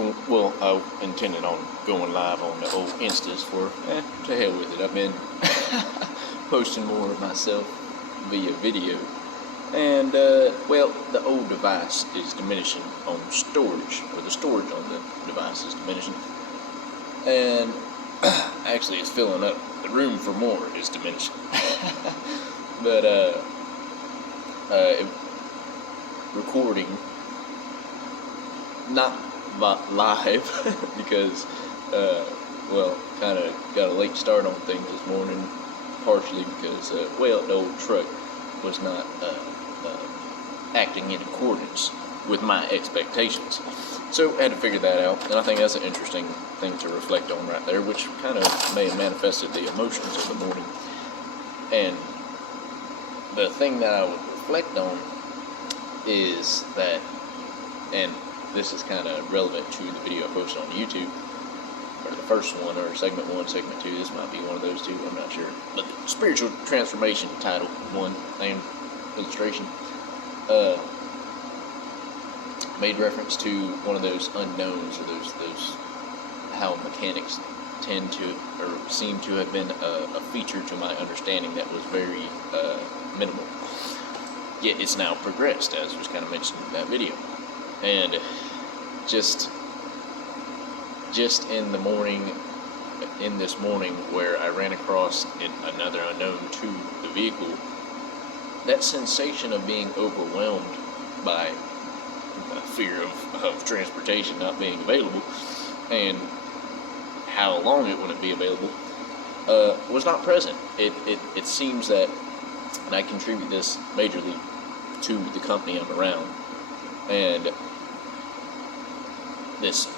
well, I intended on going live on the old Instas for, to hell with it. I've been posting more of myself via video. And, well, the old device is diminishing on storage, or the storage on the device is diminishing. And actually it's filling up. The room for more is diminishing. But, recording, not live, because, well, kind of got a late start on things this morning, partially because, well, the old truck was not acting in accordance with my expectations. So I had to figure that out, and I think that's an interesting thing to reflect on right there, which kind of may have manifested the emotions of the morning. And the thing that I would reflect on is that, and this is kind of relevant to the video I posted on YouTube, or the first one, or segment 1, segment 2, this might be one of those two, I'm not sure, but the spiritual transformation title 1 and illustration made reference to one of those unknowns, or those how mechanics tend to, or seem to have been a feature to my understanding that was very minimal. Yet it's now progressed, as was kind of mentioned in that video. And just in the morning, in this morning, where I ran across another unknown to the vehicle, that sensation of being overwhelmed by fear of transportation not being available, and how long it wouldn't be available, was not present. It seems that, and I contribute this majorly to the company I'm around, and this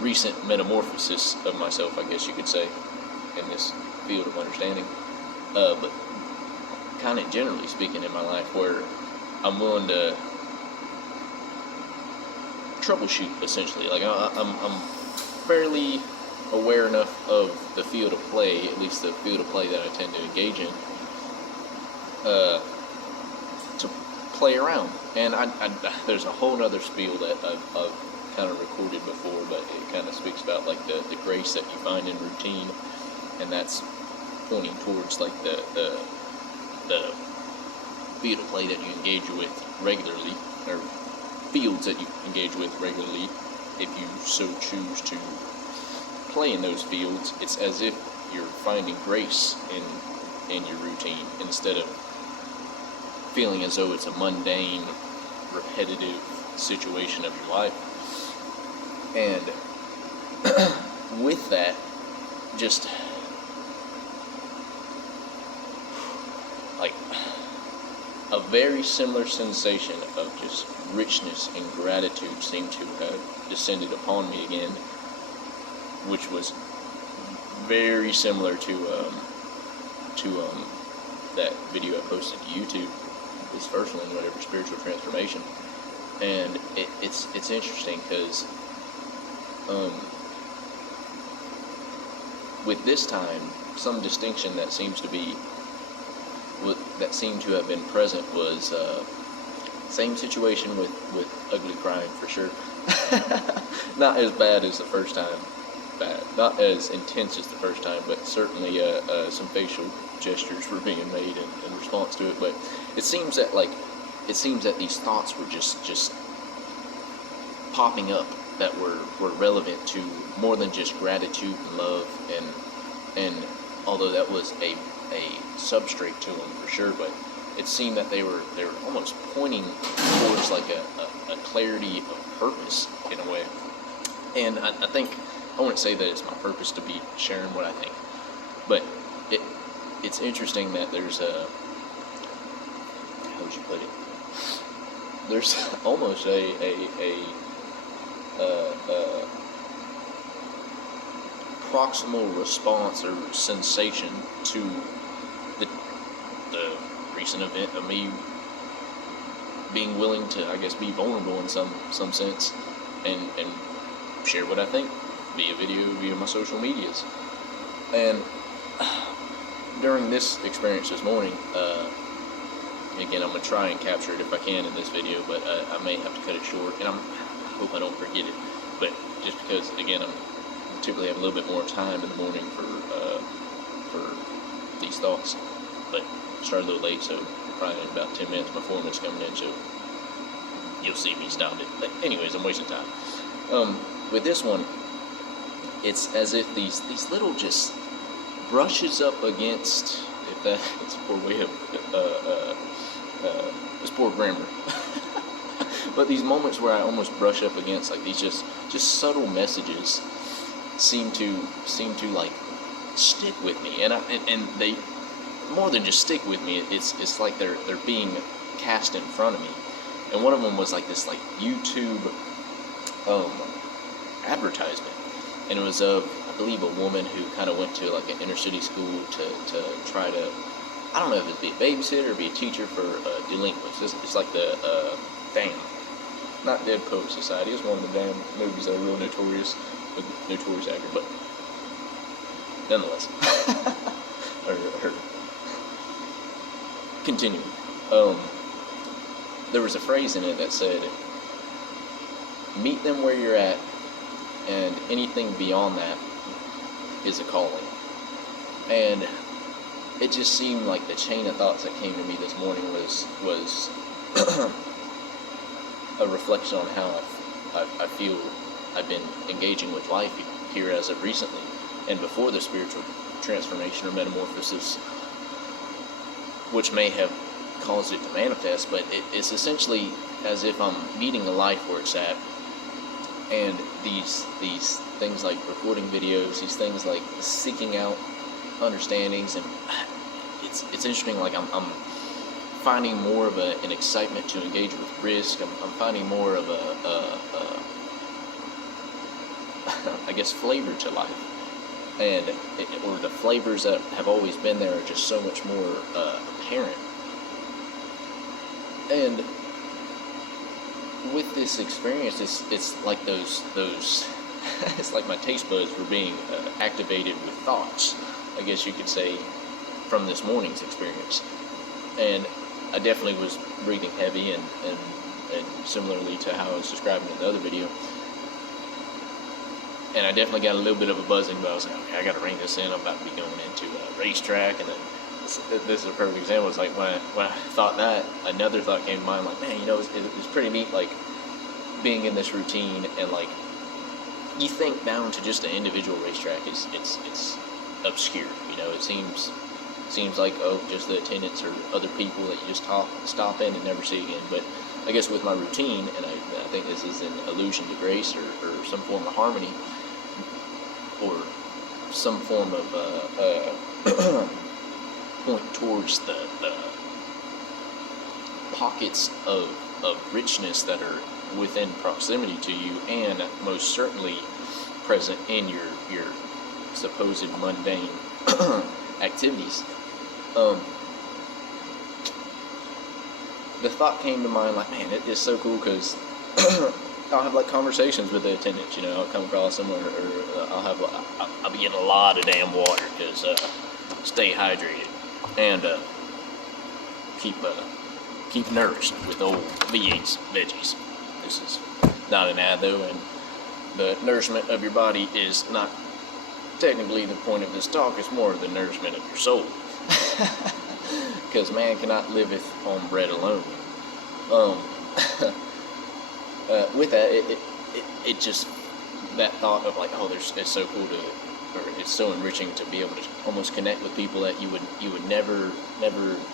recent metamorphosis of myself, I guess you could say, in this field of understanding, but kind of generally speaking in my life, where I'm willing to troubleshoot, essentially. Like, I'm fairly aware enough of the field of play, at least the field of play that I tend to engage in, to play around. And there's a whole nother spiel that I've kind of recorded before, but it kind of speaks about, like, the grace that you find in routine, and that's pointing towards, like, the field of play that you engage with regularly, or fields that you engage with regularly, if you so choose to play in those fields. It's as if you're finding grace in your routine, instead of feeling as though it's a mundane, repetitive situation of your life. And with that, just like a very similar sensation of just richness and gratitude seemed to have descended upon me again, which was very similar to that video I posted to YouTube, this first one, whatever, spiritual transformation. And it's interesting because with this time, some distinction that seemed to have been present was same situation with ugly crying, for sure. Not as bad as the first time, not as intense as the first time, but certainly some facial gestures were being made in response to it. But it seems that these thoughts were just popping up that were relevant to more than just gratitude and love, and although that was a substrate to them, for sure, but it seemed that they were almost pointing towards, like, a clarity of purpose in a way. And I think, I wouldn't say that it's my purpose to be sharing what I think, but it's interesting that there's how would you put it? There's almost a proximal response or sensation to the recent event of me being willing to, I guess, be vulnerable in some sense, and share what I think via video, via my social medias. And during this experience this morning, again, I'm going to try and capture it if I can in this video, but I may have to cut it short. And hope I don't forget it. But just because, again, I'm typically have a little bit more time in the morning for these thoughts. But started a little late, so probably in about 10 minutes my foreman's coming in, so you'll see me stop it. But anyways, I'm wasting time. With this one, it's as if these little just brushes up against, if that is a poor way of it's poor grammar. But these moments where I almost brush up against like these just subtle messages seem to like stick with me, and they more than just stick with me. It's like they're being cast in front of me. And one of them was like this like YouTube advertisement, and it was of, I believe, a woman who kind of went to like an inner city school to try to, I don't know if it'd be a babysitter or be a teacher for delinquents. It's like the not Dead Poet Society. It's one of the damn movies that are real notorious with notorious actor, but nonetheless. Continuing. There was a phrase in it that said, meet them where you're at, and anything beyond that is a calling. And it just seemed like the chain of thoughts that came to me this morning was a reflection on how I feel I've been engaging with life here as of recently, and before the spiritual transformation or metamorphosis, which may have caused it to manifest. But it's essentially as if I'm meeting a life where it's at, and these things like recording videos, these things like seeking out understandings, and it's interesting. Like I'm finding more of an excitement to engage with risk. I'm finding more of I guess flavor to life, and or the flavors that have always been there are just so much more apparent. And with this experience, it's like those it's like my taste buds were being activated with thoughts, I guess you could say, from this morning's experience. And I definitely was breathing heavy, and similarly to how I was describing in the other video. And I definitely got a little bit of a buzzing, but I was like, okay, I got to rein this in. I'm about to be going into a racetrack, and then this is a perfect example. It's like when I thought that, another thought came to mind, like, man, it's pretty neat, like being in this routine, and like you think down to just an individual racetrack it's obscure. It seems like, oh, just the attendants or other people that you just stop in and never see again. But I guess with my routine, and I think this is an allusion to grace or some form of harmony, or some form of point towards the pockets of richness that are within proximity to you, and most certainly present in your supposed mundane activities. The thought came to mind, like, man, it is so cool, because I'll have like conversations with the attendants. I'll come across them, or I'll be getting a lot of damn water, because stay hydrated and keep nourished with old V8's veggies. This is not an ad though, and the nourishment of your body is not technically the point of this talk. It's more the nourishment of your soul, because man cannot liveth on bread alone. With that, it just, that thought of like, oh, it's so cool or it's so enriching to be able to almost connect with people that you would never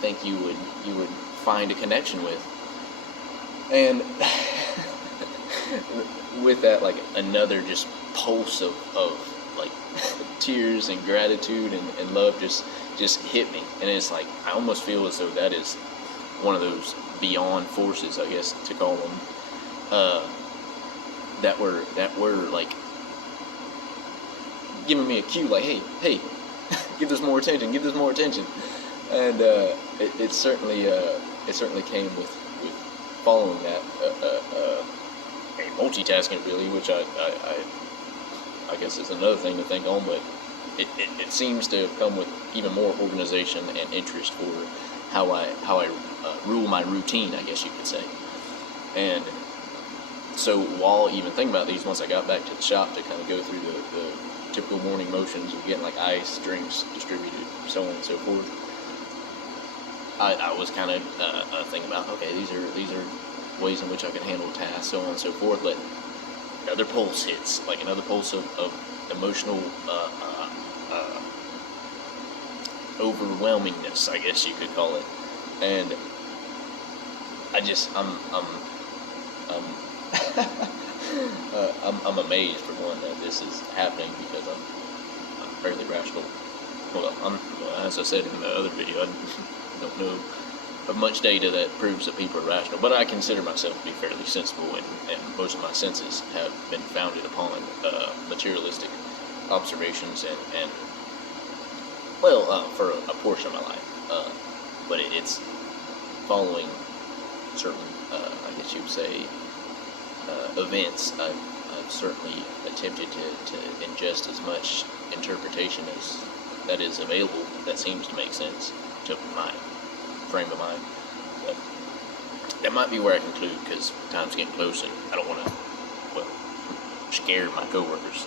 think you would find a connection with. And with that, like another just pulse of like tears and gratitude and love just hit me. And it's like, I almost feel as though that is one of those beyond forces, I guess to call them, that were like giving me a cue, like, hey, give this more attention. And it certainly came with following that multitasking, really, which I guess is another thing to think on, but it seems to have come with even more organization and interest for how I rule my routine, I guess you could say. And So while even thinking about these, once I got back to the shop to kind of go through the typical morning motions of getting like ice, drinks distributed, so on and so forth, I was kind of thinking about, okay, these are ways in which I can handle tasks, so on and so forth. But another pulse hits, like another pulse of emotional overwhelmingness, I guess you could call it, and I'm amazed for one that this is happening because I'm fairly rational. Well, as I said in the other video, I don't know of much data that proves that people are rational, but I consider myself to be fairly sensible, and most of my senses have been founded upon materialistic observations and for a portion of my life, but it's following certain, I guess you would say, events. I've certainly attempted to ingest as much interpretation as that is available that seems to make sense to my frame of mind. But that might be where I conclude, because time's getting close and I don't want to, scare my coworkers.